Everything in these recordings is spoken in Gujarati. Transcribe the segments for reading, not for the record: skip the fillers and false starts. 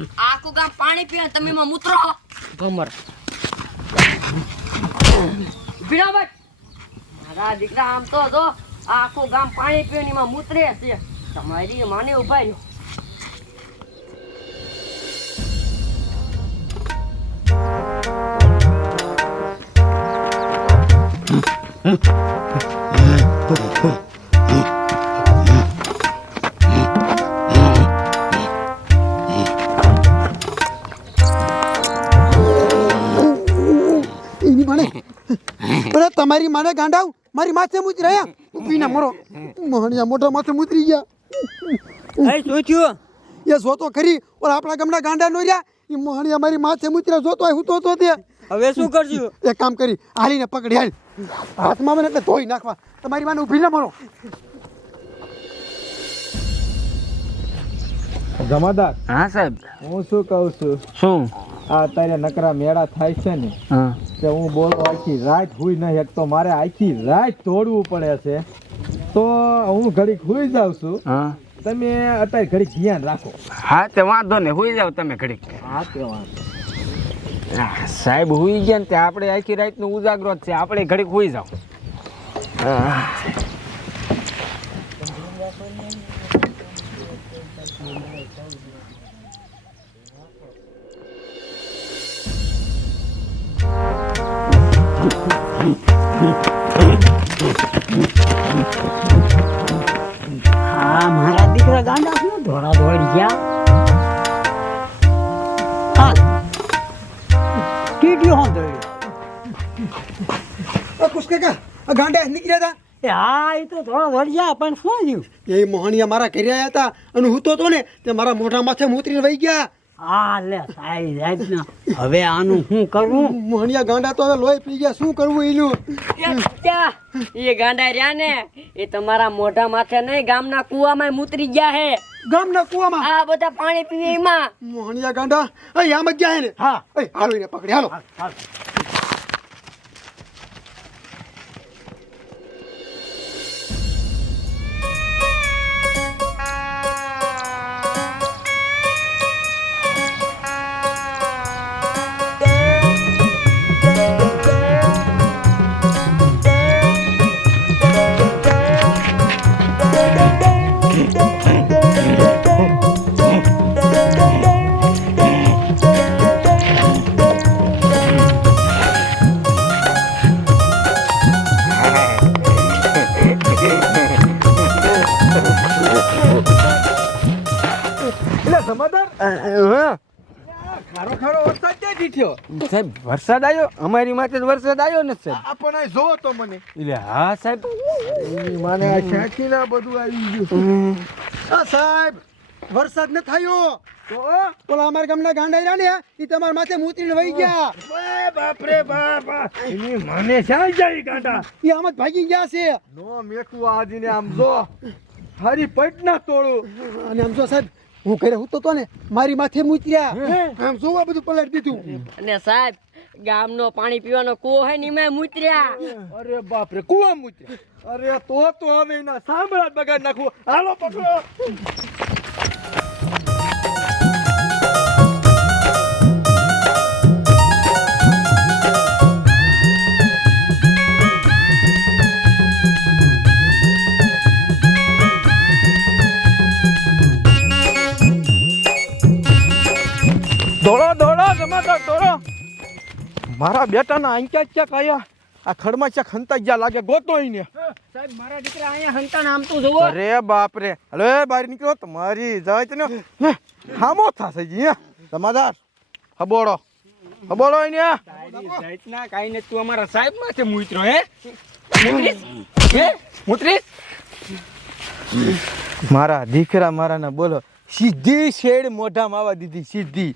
આખું ગામ પાણી પીએ તમે એમાં મૂત્રો ગમર બિરાબર મારા દીકરા આમ તો જો આખું ગામ પાણી પીએ ને એમાં મૂતરે છે તમારી માને ઉભા રહ્યો એની માને અરે તમારી માને ગાંડાવ મારી માથે મૂત રહ્યા પીના મરો મોહણિયા મોઢા માથે મૂતરી ગયા એ શું થયું એ જોતો ખરી ઓલા આપણા ગામના ગાંડા નો રહ્યા એ મોહણિયા મારી માથે મૂતર્યા જોતો હું તો તે હવે શું કરશું એક કામ કરી હાલીને પકડી હાલ હાથમાં મને એટલે ધોઈ નાખવા તમારી માને ઊભી ના મરો જમાદાર હા સાહેબ હું શું કહું છું શું આ અત્યારે નકરા મેળા થાય છે ને હા કે હું બોલો આખી રાત હુઈ નહીં શકતો મારે આખી રાત દોડવું પડે છે તો હું ઘડીક હુઈ જાઉં છું હા તમે અત્યારે ઘડીક ધ્યાન રાખો હા તે વાંધો ને હુઈ જાવ તમે ઘડીક હા તે વાંધો સાહેબ હુઈ ગયા ને તે આપણે આખી રાતનું ઉજાગરો જ છે આપણે ઘડીક હુઈ જાવ હા મારા દીકરા ગાંડા શું ધોળા દોડી ગયા હા ટીટીઓ હોન દોડ્યો કુશ કાકા આ ગાંડા નીકળ્યા હતા હા એ તો ધોળા દોડી ગયા પણ શું થયું એ મોહણિયા મારા ઘરે આવ્યા હતા અને હું તો ને તે મારા મોઢા માથે મૂતરીને વહી ગયા હા લે સાહેબ રાતના હવે આનું શું કરવું મોહણિયા ગાંડા તો હવે લોહી પી ગયા શું કરવું એનું એ ગાંડા રહ્યા ને એ તમારા મોઢા માથે નહીં ગામના કુવામાં મૂતરી ગયા હે ગામના કુવામાં આ બધા પાણી પીવે એમાં મોહણિયા ગાંડા અહીં આમ જ ગયા હે ને હા હાલો એને પકડી હાલો ખારો ખારો વરસાદ ક્યાંથી થયો સાહેબ વરસાદ આવ્યો અમારી માથે જ વરસાદ આવ્યો ને સાહેબ આપણને જોવો તો મને એટલે હા સાહેબ મને આ ખેંચીને બધું આવી ગયું આ સાહેબ વરસાદ ન થયો તો ઓલા અમારા ગામના ગાંડા રહ્યા ને એ તમારા માથે મૂતરીને વહી ગયા બાપ રે બાપ એની મને ક્યાં જાય ગાંડા એ આમ જ ભાગી ગયા છે નો મેકું આજીને આમ જો હારી પટના તોડું અને આમ જો સાહેબ હું ઘરે હું તો ને મારી માથે મૂતર્યા આમ જોવા બધું પલટ દીધું અને સાહેબ ગામનો પાણી પીવાનો કૂવો હે ને એમાં મૂતર્યા અરે બાપ રે કુવા મૂત્યા અરે તો હવે એના સાંભળા બગાડ નાખું હાલો પકડો દોડો દોડો જમાદાર દોડો મારા બેટાના આંક્યા ક્યાંક આયા આ ખડમાં ક્યાંક હંતા ગયા લાગે ગોતો ને સાહેબ મારા દીકરા અહીંયા હંતા નામ તો જોવો અરે બાપ રે હલે બહાર નીકળો તમારી જાય તને હામો થાશે જી જમાદાર હબોડો હબોડો ને જાતના કાઈ ને તું અમારા સાહેબ માથે મૂતરો હે મૂતરીસ મારા દીકરા મારાને બોલો સીધી શેડ મોઢામાં આવવા દીધી સીધી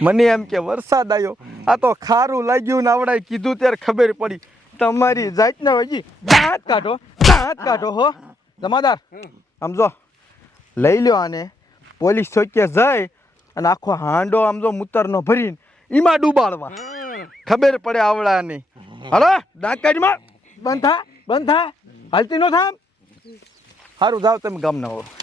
મને એમ કે વરસાદ આવ્યો આ તો ખારું લાગ્યું ને આવડાય કીધું ત્યારે ખબર પડી તમારી જાતના હજી દાંત કાઢો હો જમાદાર આમ જો લઈ લ્યો આને પોલીસ ચોકીએ જાય અને આખો હાંડો આમ જો મૂતરનો ભરીને એમાં ડૂબાડવા ખબર પડે આવડાની હાલો દાંત કાઢમાં બંધ થા હાલતી નો થામ સારું જાઓ તમે ગામના હો